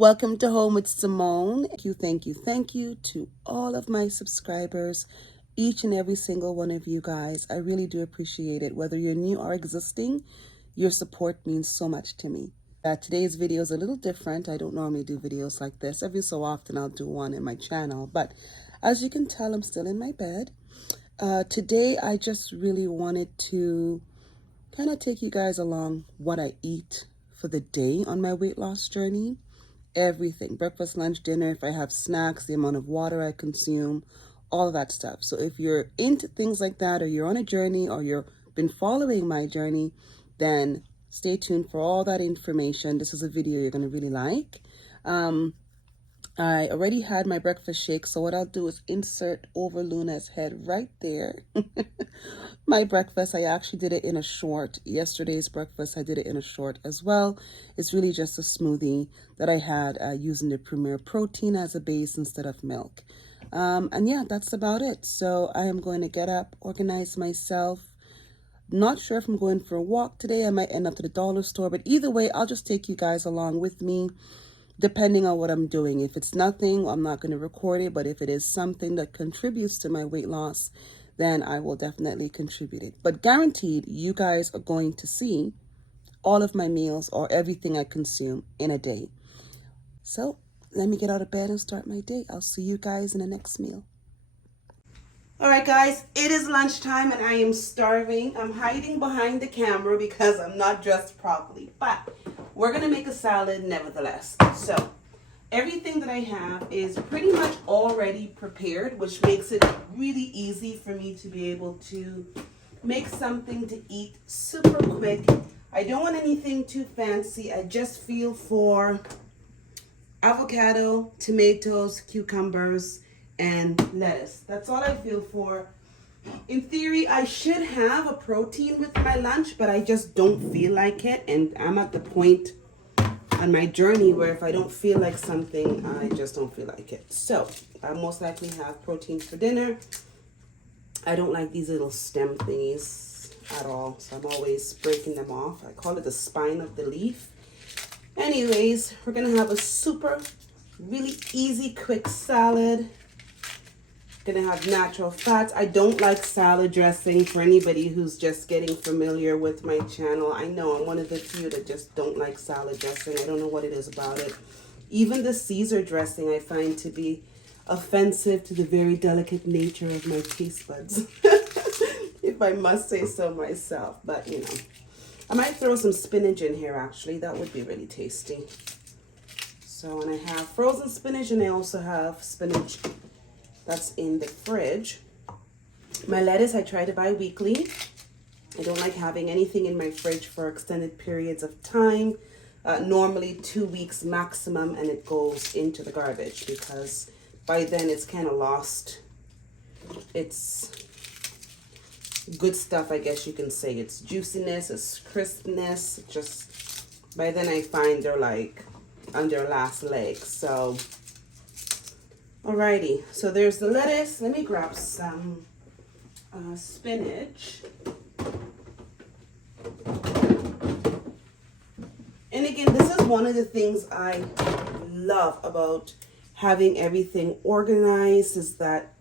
Welcome to Home with Simone. Thank you to all of my subscribers, each and every single one of you guys. I really do appreciate it. Whether you're new or existing, your support means so much to me. Today's video is a little different. I don't normally do videos like this. Every so often I'll do one in my channel, but as you can tell, I'm still in my bed. Today I just really wanted to kind of take you guys along what I eat for the day on my weight loss journey. Everything, breakfast, lunch, dinner, if I have snacks, the amount of water I consume, all of that stuff. So if you're into things like that, or you're on a journey, or you've been following my journey, then stay tuned for all that information. This is a video you're going to really like. I already had my breakfast shake, so what I'll do is insert over Luna's head right there. My breakfast, I actually did it in a short. Yesterday's breakfast, I did it in a short as well. It's really just a smoothie that I had using the Premier Protein as a base instead of milk. And yeah, that's about it. So I am going to get up, organize myself. Not sure if I'm going for a walk today. I might end up at the dollar store, but either way, I'll just take you guys along with me, depending on what I'm doing. If it's nothing, I'm not going to record it, but if it is something that contributes to my weight loss, then I will definitely contribute it. But guaranteed, you guys are going to see all of my meals or everything I consume in a day. So let me get out of bed and start my day. I'll see you guys in the next meal. All right, guys, it is lunchtime and I am starving. I'm hiding behind the camera because I'm not dressed properly, but we're going to make a salad nevertheless. So everything that I have is pretty much already prepared, which makes it really easy for me to be able to make something to eat super quick. I don't want anything too fancy. I just feel for avocado, tomatoes, cucumbers, and lettuce. That's all I feel for. In theory, I should have a protein with my lunch, but I just don't feel like it. And I'm at the point on my journey where if I don't feel like something, I just don't feel like it. So I'll most likely have protein for dinner. I don't like these little stem thingies at all, so I'm always breaking them off. I call it the spine of the leaf. Anyways, we're gonna have a super, really easy, quick salad. Gonna have natural fats. I don't like salad dressing. For anybody who's just getting familiar with my channel, I know I'm one of the few that just don't like salad dressing. I don't know what it is about it. Even the Caesar dressing I find to be offensive to the very delicate nature of my taste buds, if I must say so myself. But you know, I might throw some spinach in here actually. That would be really tasty. So, and I have frozen spinach, and I also have spinach that's in the fridge. My lettuce I try to buy weekly. I don't like having anything in my fridge for extended periods of time. Normally 2 weeks maximum, and it goes into the garbage because by then it's kind of lost its good stuff, I guess you can say. It's juiciness, it's crispness. Just by then I find they're like on their last leg. So alrighty, so there's the lettuce. Let me grab some spinach. And again, this is one of the things I love about having everything organized, is that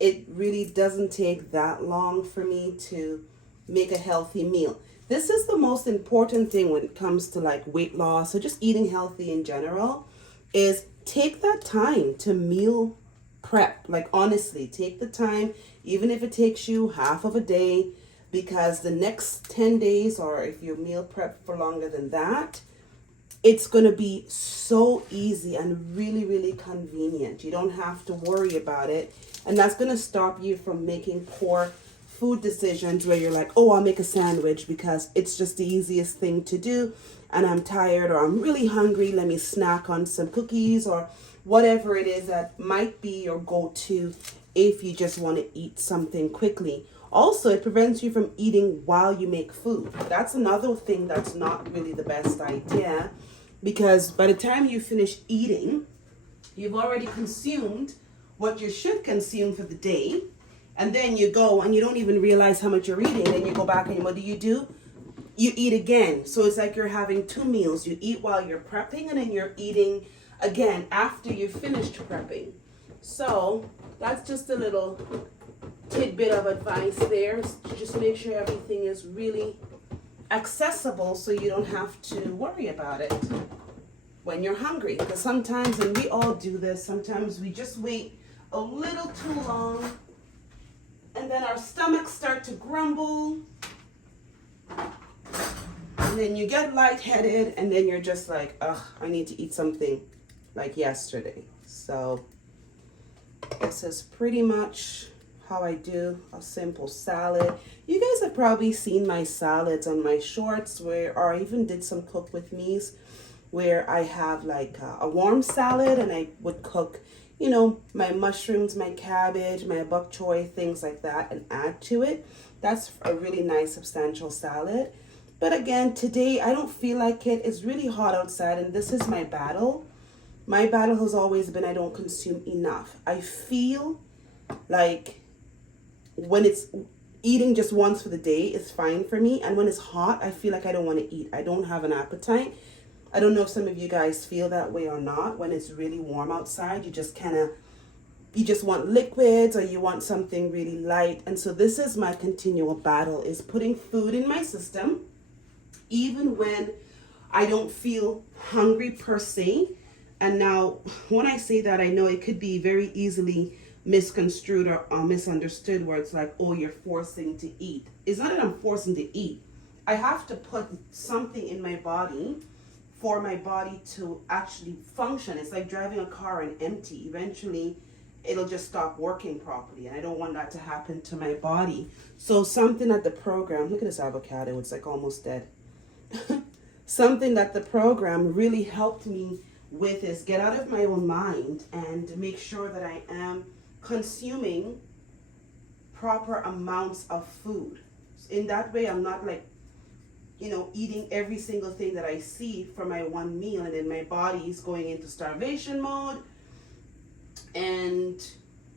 it really doesn't take that long for me to make a healthy meal. This is the most important thing when it comes to like weight loss or just eating healthy in general, is take that time to meal prep. Like honestly, take the time, even if it takes you half of a day, because the next 10 days, or if you meal prep for longer than that, it's going to be so easy and really, really convenient. You don't have to worry about it. And that's going to stop you from making poor food decisions where you're like, oh, I'll make a sandwich because it's just the easiest thing to do. And I'm tired, or I'm really hungry. Let me snack on some cookies, or whatever it is that might be your go-to if you just want to eat something quickly. Also, it prevents you from eating while you make food. That's another thing that's not really the best idea, because by the time you finish eating, you've already consumed what you should consume for the day. And then you go and you don't even realize how much you're eating. Then you go back and what do? You eat again. So it's like you're having two meals. You eat while you're prepping, and then you're eating again after you're finished prepping. So that's just a little tidbit of advice there. Just make sure everything is really accessible so you don't have to worry about it when you're hungry. Because sometimes, and we all do this, sometimes we just wait a little too long and then our stomachs start to grumble and then you get lightheaded and then you're just like, ugh, I need to eat something like yesterday. So this is pretty much how I do a simple salad. You guys have probably seen my salads on my shorts or I even did some cook with me's where I have like a warm salad and I would cook, you know, my mushrooms, my cabbage, my bok choy, things like that, and add to it. That's a really nice substantial salad. But again, today I don't feel like it. It's really hot outside and this is my battle. My battle has always been I don't consume enough. I feel like when it's eating just once for the day is fine for me. And when it's hot, I feel like I don't want to eat. I don't have an appetite. I don't know if some of you guys feel that way or not. When it's really warm outside, you just want liquids or you want something really light. And so this is my continual battle, is putting food in my system, even when I don't feel hungry per se. And now when I say that, I know it could be very easily misconstrued or misunderstood, where it's like, oh, you're forcing to eat. It's not that I'm forcing to eat. I have to put something in my body for my body to actually function. It's like driving a car and empty. Eventually, it'll just stop working properly. And I don't want that to happen to my body. So something that the program, look at this avocado, it's like almost dead. Something that the program really helped me with is get out of my own mind and make sure that I am consuming proper amounts of food. In that way, I'm not like, you know, eating every single thing that I see for my one meal, and then my body is going into starvation mode and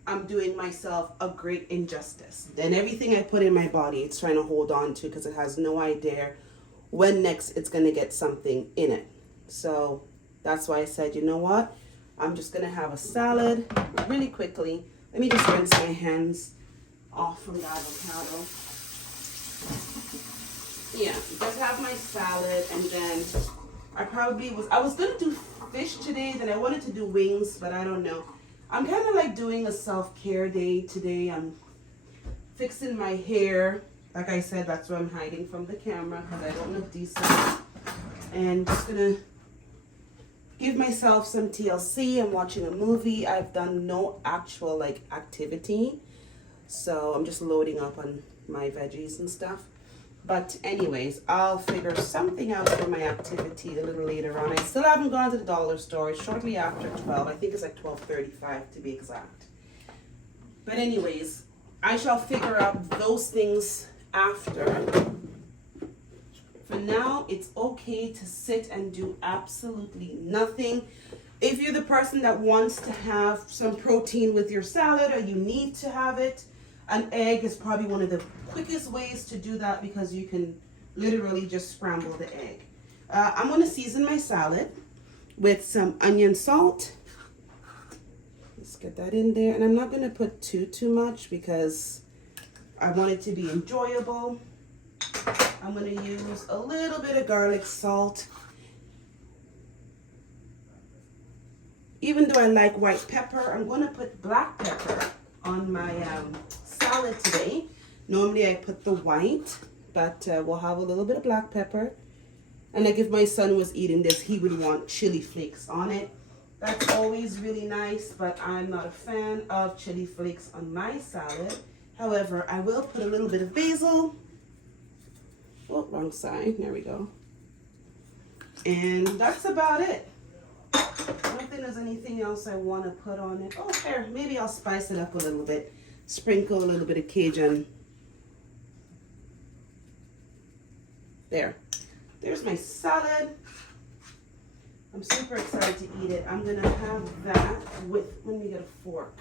I'm doing myself a great injustice. Then everything I put in my body, it's trying to hold on to because it has no idea when next it's going to get something in it. So that's why I said, you know what? I'm just going to have a salad really quickly. Let me just rinse my hands off from the avocado. Yeah, just have my salad, and then I was going to do fish today, then I wanted to do wings, but I don't know. I'm kind of like doing a self-care day today. I'm fixing my hair. Like I said, that's why I'm hiding from the camera because I don't look decent. And just going to give myself some TLC. I'm watching a movie. I've done no actual like activity. So I'm just loading up on my veggies and stuff. But anyways, I'll figure something out for my activity a little later on. I still haven't gone to the dollar store. It's shortly after 12. I think it's like 12:35 to be exact. But anyways, I shall figure out those things after. For now, it's okay to sit and do absolutely nothing. If you're the person that wants to have some protein with your salad, or you need to have it, an egg is probably one of the quickest ways to do that because you can literally just scramble the egg. I'm going to season my salad with some onion salt. Let's get that in there. And I'm not going to put too much because I want it to be enjoyable. I'm going to use a little bit of garlic salt. Even though I like white pepper, I'm going to put black pepper on my salad today. Normally I put the white, but we'll have a little bit of black pepper. And like if my son was eating this, he would want chili flakes on it. That's always really nice, but I'm not a fan of chili flakes on my salad. However, I will put a little bit of basil. Oh, wrong side. There we go. And that's about it. I don't think there's anything else I want to put on it. Oh, here, maybe I'll spice it up a little bit. Sprinkle a little bit of Cajun. There's my salad. I'm super excited to eat it. I'm gonna have that with, let me get a fork.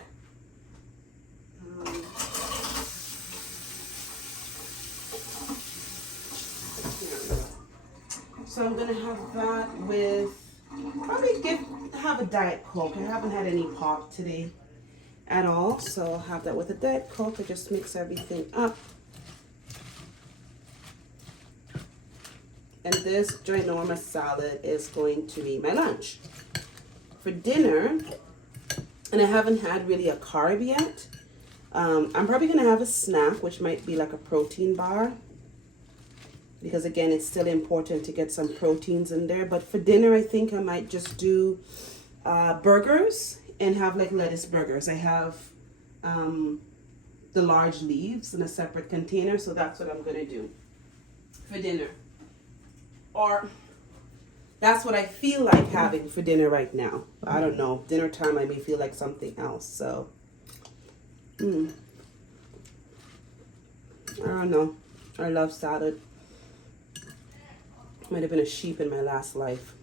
So I'm gonna have that with Probably have a Diet Coke. I haven't had any pop today at all, so I'll have that with a Diet Coke. I just mix everything up. And this ginormous salad is going to be my lunch. For dinner, and I haven't had really a carb yet, I'm probably going to have a snack, which might be like a protein bar. Because again, it's still important to get some proteins in there. But for dinner, I think I might just do burgers and have like lettuce burgers. I have the large leaves in a separate container, so that's what I'm going to do for dinner. Or that's what I feel like having for dinner right now. I don't know. Dinner time, I may feel like something else. So, I don't know. I love salad. Might have been a sheep in my last life.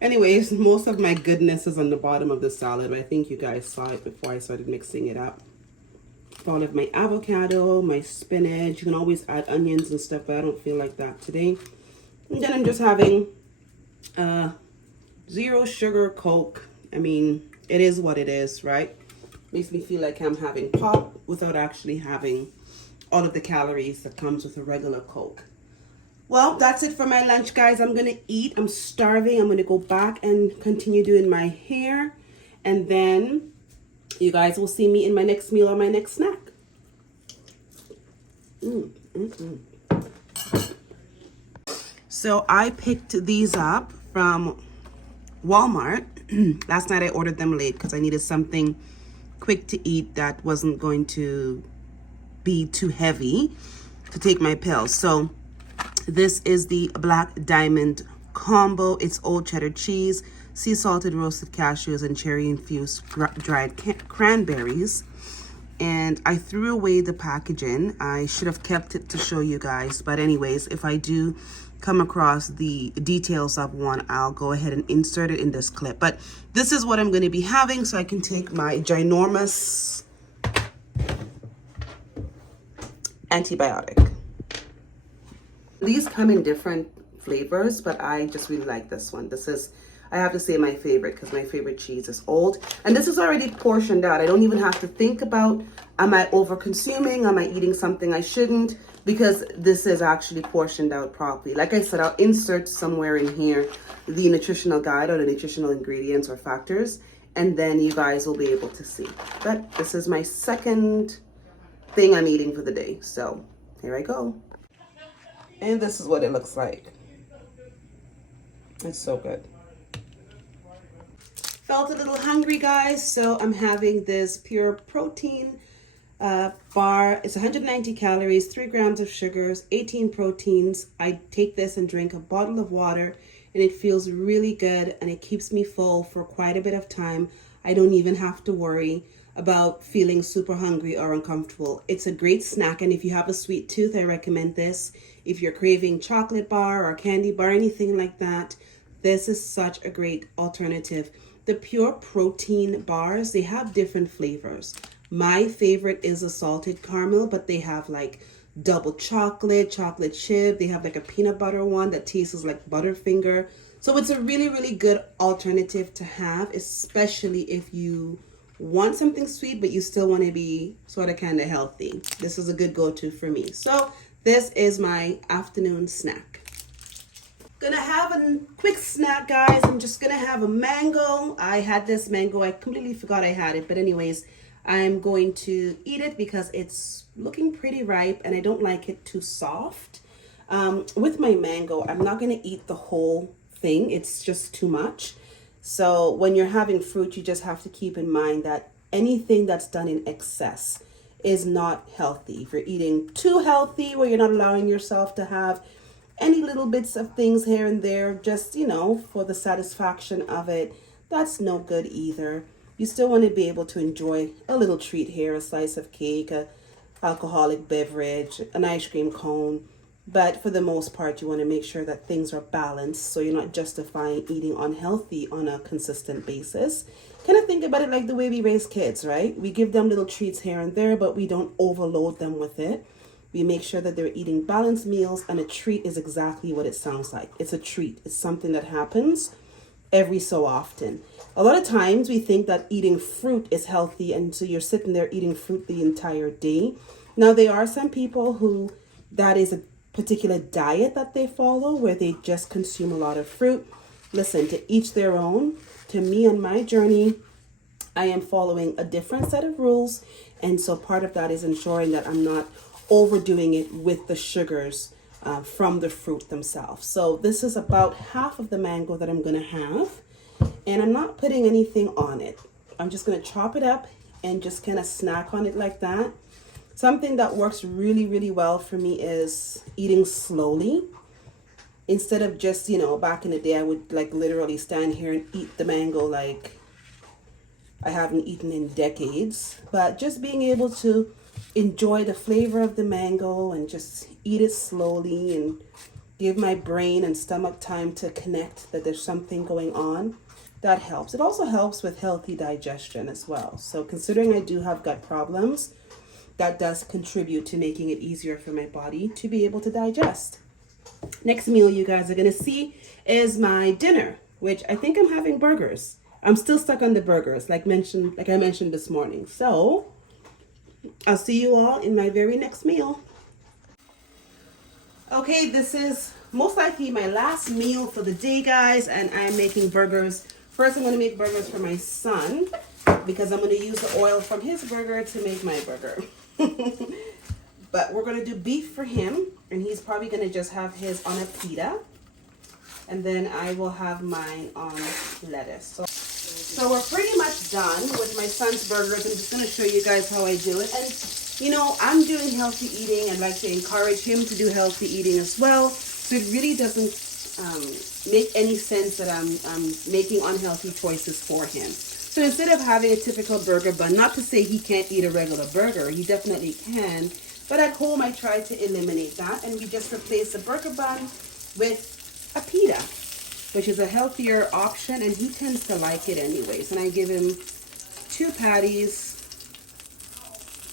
Anyways, most of my goodness is on the bottom of the salad. But I think you guys saw it before I started mixing it up. All of my avocado, my spinach. You can always add onions and stuff, but I don't feel like that today. And then I'm just having zero sugar Coke. I mean, it is what it is, right? Makes me feel like I'm having pop without actually having all of the calories that comes with a regular Coke. Well, that's it for my lunch, guys. I'm going to eat. I'm starving. I'm going to go back and continue doing my hair. And then you guys will see me in my next meal or my next snack. So I picked these up from Walmart. Last night I ordered them late because I needed something quick to eat that wasn't going to be too heavy to take my pills. So this is the Black Diamond combo. It's old cheddar cheese, sea salted roasted cashews, and cherry infused dried cranberries. And I threw away the packaging. I should have kept it to show you guys. But anyways, if I do come across the details of one, I'll go ahead and insert it in this clip. But this is what I'm going to be having, so I can take my ginormous antibiotic. These come in different flavors, but I just really like this one. This is, I have to say, my favorite because my favorite cheese is old. And this is already portioned out. I don't even have to think about, am I over consuming? Am I eating something I shouldn't? Because this is actually portioned out properly. Like I said, I'll insert somewhere in here the nutritional guide or the nutritional ingredients or factors, and then you guys will be able to see. But this is my second thing I'm eating for the day. So here I go. And this is what it looks like. It's so good. Felt a little hungry, guys, so I'm having this pure protein bar. It's 190 calories, 3 grams of sugars, 18 proteins. I take this and drink a bottle of water, and it feels really good, and it keeps me full for quite a bit of time. I don't even have to worry about feeling super hungry or uncomfortable. It's a great snack, and if you have a sweet tooth, I recommend this. If you're craving chocolate bar or candy bar, anything like that, this is such a great alternative. The pure protein bars, they have different flavors. My favorite is a salted caramel, but they have like double chocolate chip. They have like a peanut butter one that tastes like Butterfinger. So it's a really, really good alternative to have, especially if you want something sweet, but you still want to be sort of kind of healthy. This is a good go-to for me. So this is my afternoon snack. Gonna have a quick snack, guys. I'm just gonna have a mango. I had this mango. I completely forgot I had it. But anyways, I'm going to eat it because it's looking pretty ripe and I don't like it too soft. With my mango, I'm not gonna eat the whole thing. It's just too much. So when you're having fruit, you just have to keep in mind that anything that's done in excess is not healthy. If you're eating too healthy, where you're not allowing yourself to have any little bits of things here and there, just, you know, for the satisfaction of it, that's no good either. You still want to be able to enjoy a little treat here, a slice of cake, a alcoholic beverage, an ice cream cone. But for the most part, you want to make sure that things are balanced so you're not justifying eating unhealthy on a consistent basis. Kind of think about it like the way we raise kids, right? We give them little treats here and there, but we don't overload them with it. We make sure that they're eating balanced meals, and a treat is exactly what it sounds like. It's a treat. It's something that happens every so often. A lot of times we think that eating fruit is healthy, and so you're sitting there eating fruit the entire day. Now, there are some people who that is a particular diet that they follow where they just consume a lot of fruit. Listen, to each their own. To me on my journey, I am following a different set of rules, and so part of that is ensuring that I'm not overdoing it with the sugars from the fruit themselves. So this is about half of the mango that I'm going to have, and I'm not putting anything on it. I'm just going to chop it up and just kind of snack on it like that. Something that works really, really well for me is eating slowly. Instead of just, back in the day, I would like literally stand here and eat the mango like I haven't eaten in decades. But just being able to enjoy the flavor of the mango and just eat it slowly and give my brain and stomach time to connect that there's something going on, that helps. It also helps with healthy digestion as well. So considering I do have gut problems, that does contribute to making it easier for my body to be able to digest. Next meal you guys are going to see is my dinner, which I think I'm having burgers. I'm still stuck on the burgers, like I mentioned this morning. So I'll see you all in my very next meal. Okay, this is most likely my last meal for the day, guys, and I'm making burgers. First, I'm going to make burgers for my son because I'm going to use the oil from his burger to make my burger. But we're going to do beef for him, and he's probably going to just have his on a pita, and then I will have mine on lettuce. So we're pretty much done with my son's burgers. I'm just going to show you guys how I do it. And I'm doing healthy eating and like to encourage him to do healthy eating as well. So it really doesn't make any sense that I'm making unhealthy choices for him. So instead of having a typical burger bun, not to say he can't eat a regular burger, he definitely can. But at home, I try to eliminate that, and we just replace the burger bun with a pita, which is a healthier option, and he tends to like it anyways. And I give him 2 patties,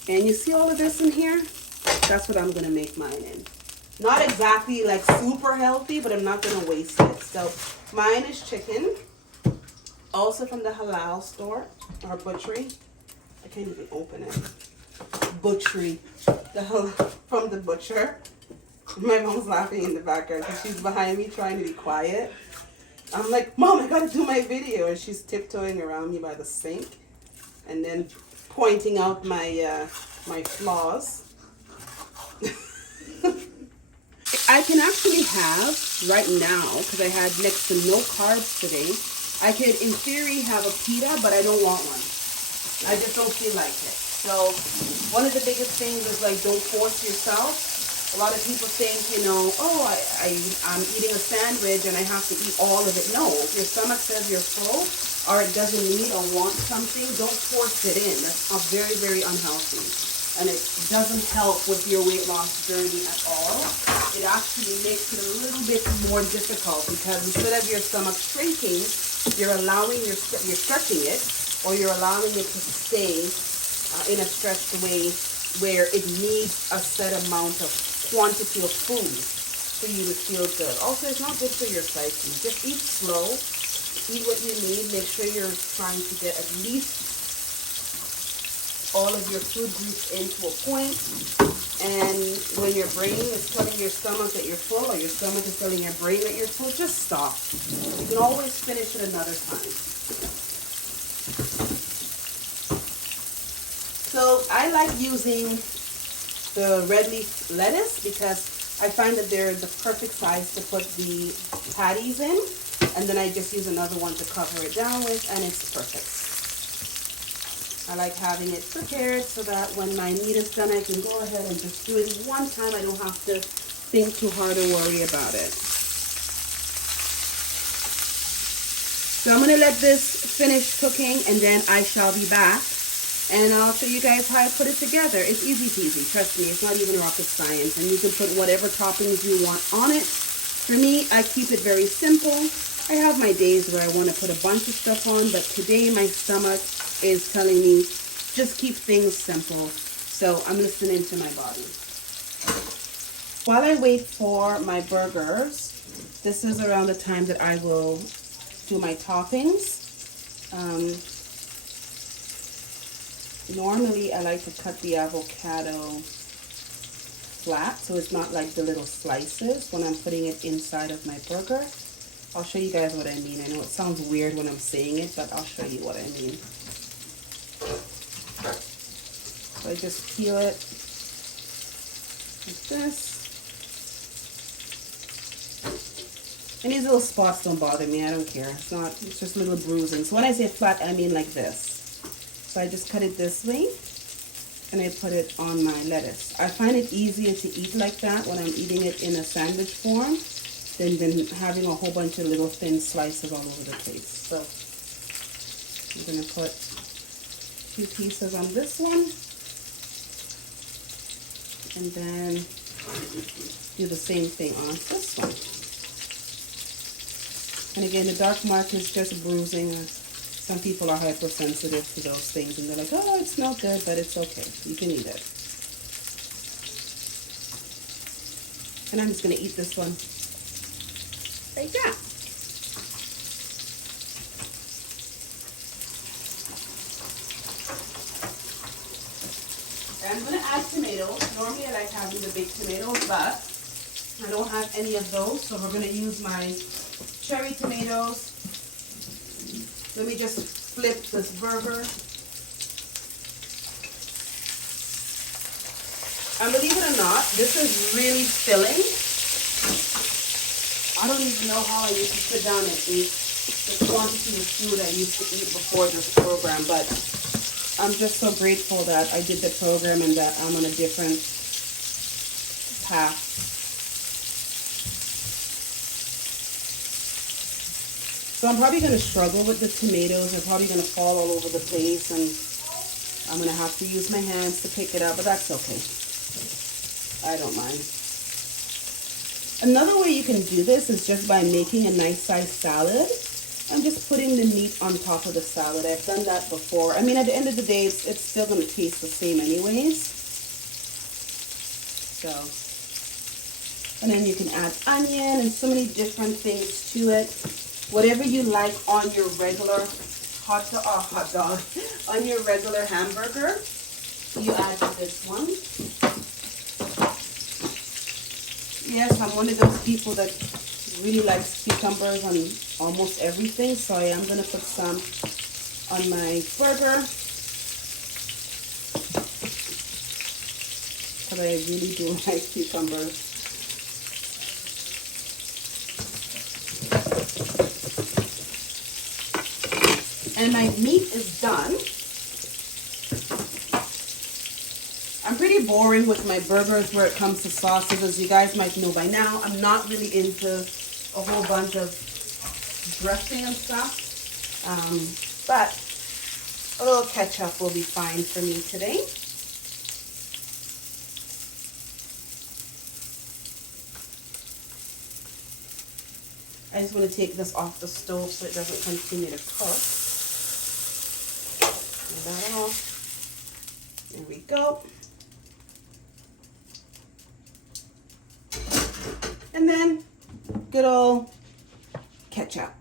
and you see all of this in here? That's what I'm going to make mine in. Not exactly like super healthy, but I'm not going to waste it. So mine is chicken, also from the halal store, or butchery. I can't even open it. Butchery, from the butcher. My mom's laughing in the background because she's behind me trying to be quiet. I'm like, Mom, I gotta do my video, and she's tiptoeing around me by the sink and then pointing out my my flaws. I can actually have right now, because I had next to no carbs today, I could in theory have a pita, but I don't want one. I just don't feel like it. So one of the biggest things is like, don't force yourself. A lot of people think, oh, I'm eating a sandwich and I have to eat all of it. No, if your stomach says you're full or it doesn't need or want something, don't force it in. That's very, very unhealthy. And it doesn't help with your weight loss journey at all. It actually makes it a little bit more difficult because instead of your stomach shrinking, you're stretching it, or you're allowing it to stay in a stretched way where it needs a set amount of quantity of food for you to feel good. Also, it's not good for your psyche. Just eat slow, eat what you need, make sure you're trying to get at least all of your food groups into a point. And when your brain is telling your stomach that you're full, or your stomach is telling your brain that you're full, just stop. You can always finish it another time. So I like using the red leaf lettuce because I find that they're the perfect size to put the patties in, and then I just use another one to cover it down with, and it's perfect. I like having it prepared so that when my meat is done, I can go ahead and just do it one time. I don't have to think too hard or worry about it. So I'm going to let this finish cooking, and then I shall be back. And I'll show you guys how I put it together. It's easy peasy, trust me, it's not even rocket science. And you can put whatever toppings you want on it. For me, I keep it very simple. I have my days where I want to put a bunch of stuff on, but today my stomach is telling me just keep things simple. So I'm listening to my body. While I wait for my burgers, this is around the time that I will do my toppings. Normally I like to cut the avocado flat so it's not like the little slices when I'm putting it inside of my burger. I'll show you guys what I mean. I know it sounds weird when I'm saying it, but I'll show you what I mean. So I just peel it like this. And these little spots don't bother me. I don't care. It's just little bruising. So when I say flat, I mean like this. So I just cut it this way and I put it on my lettuce. I find it easier to eat like that when I'm eating it in a sandwich form than having a whole bunch of little thin slices all over the place. So I'm going to put 2 pieces on this one and then do the same thing on this one. And again, the dark mark is just bruising. Some people are hypersensitive to those things and they're like, oh, it's not good, but it's okay. You can eat it. And I'm just going to eat this one like that. And I'm going to add tomatoes. Normally I like having the big tomatoes, but I don't have any of those, so we're going to use my cherry tomatoes. Let me just flip this burger. And believe it or not, this is really filling. I don't even know how I used to sit down and eat the quantity of food I used to eat before this program, but I'm just so grateful that I did the program and that I'm on a different path. So I'm probably going to struggle with the tomatoes. They're probably going to fall all over the place and I'm going to have to use my hands to pick it up, but that's okay. I don't mind. Another way you can do this is just by making a nice sized salad and just putting the meat on top of the salad. I've done that before. I mean, at the end of the day, it's still going to taste the same anyways. So, and then you can add onion and so many different things to it. Whatever you like on your regular hot dog, on your regular hamburger, you add to this one. Yes, I'm one of those people that really likes cucumbers on almost everything, so I am going to put some on my burger. But I really do like cucumbers. And my meat is done. I'm pretty boring with my burgers where it comes to sauces, as you guys might know by now. I'm not really into a whole bunch of dressing and stuff. But a little ketchup will be fine for me today. I just want to take this off the stove so it doesn't continue to cook. That off. There we go. And then good old ketchup.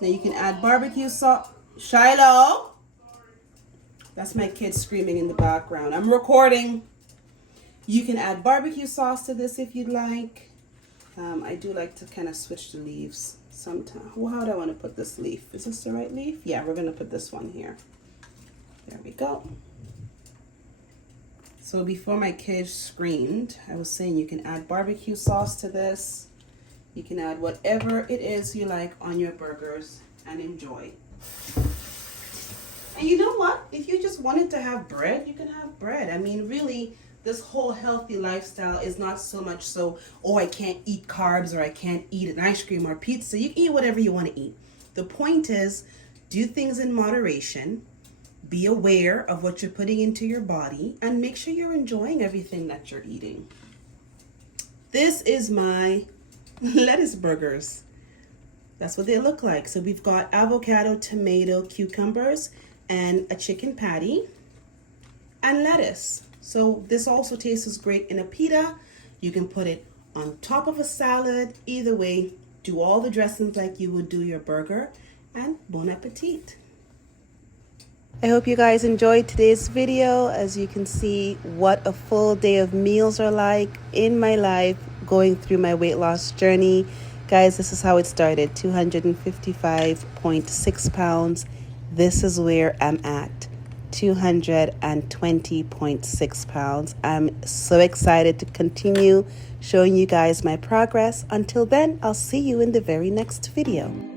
Now you can add barbecue sauce. Shiloh! That's my kid screaming in the background. I'm recording. You can add barbecue sauce to this if you'd like. I do like to kind of switch the leaves sometimes. Well, how do I want to put this leaf? Is this the right leaf? Yeah, we're going to put this one here. There we go. So before my kids screamed, I was saying you can add barbecue sauce to this. You can add whatever it is you like on your burgers and enjoy. And you know what? If you just wanted to have bread, you can have bread. I mean, really, this whole healthy lifestyle is not so much so, oh, I can't eat carbs or I can't eat an ice cream or pizza. You can eat whatever you want to eat. The point is, do things in moderation. Be aware of what you're putting into your body and make sure you're enjoying everything that you're eating. This is my lettuce burgers. That's what they look like. So we've got avocado, tomato, cucumbers, and a chicken patty, and lettuce. So this also tastes great in a pita. You can put it on top of a salad. Either way, do all the dressings like you would do your burger, and bon appetit. I hope you guys enjoyed today's video. As you can see what a full day of meals are like in my life going through my weight loss journey. Guys, this is how it started, 255.6 pounds. This is where I'm at, 220.6 pounds. I'm so excited to continue showing you guys my progress. Until then, I'll see you in the very next video.